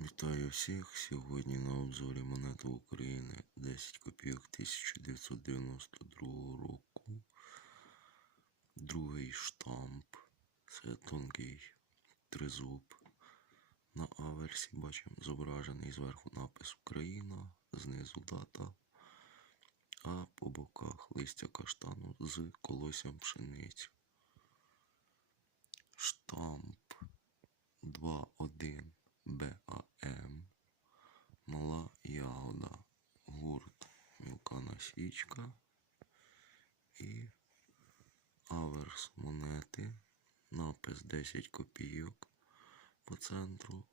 Вітаю всіх! Сьогодні на обзорі монета України 10 копійок 1992 року. Другий штамп. Це тонкий тризуб. На аверсі бачимо зображений зверху напис Україна, знизу дата, а по боках листя каштану з колоссям пшениці. Штамп 2.1 Гурт мілка насічка. І аверс монети. Напис 10 копійок по центру.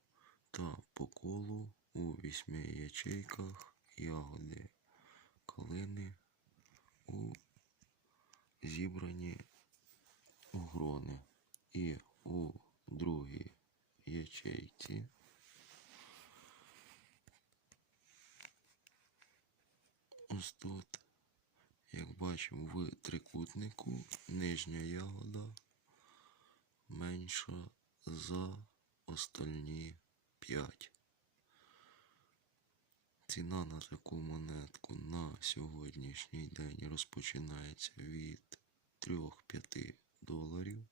Та по колу у вісьми ячейках ягоди калини у зібрані грони. І у другій ячейці тут, як бачимо, в трикутнику нижня ягода менша за остальні 5. Ціна на таку монетку на сьогоднішній день розпочинається від 3-5 доларів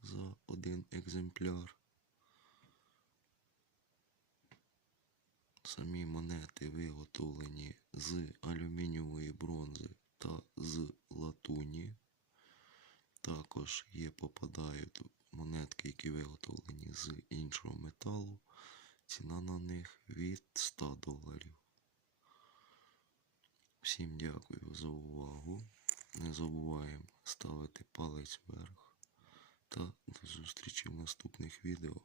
за один екземпляр. Самі монети виготовлені з алюмінієвої бронзи та з латуні. Також є попадають монетки, які виготовлені з іншого металу. Ціна на них від 100 доларів. Всім дякую за увагу. Не забуваємо ставити палець вверх. Та до зустрічі в наступних відео.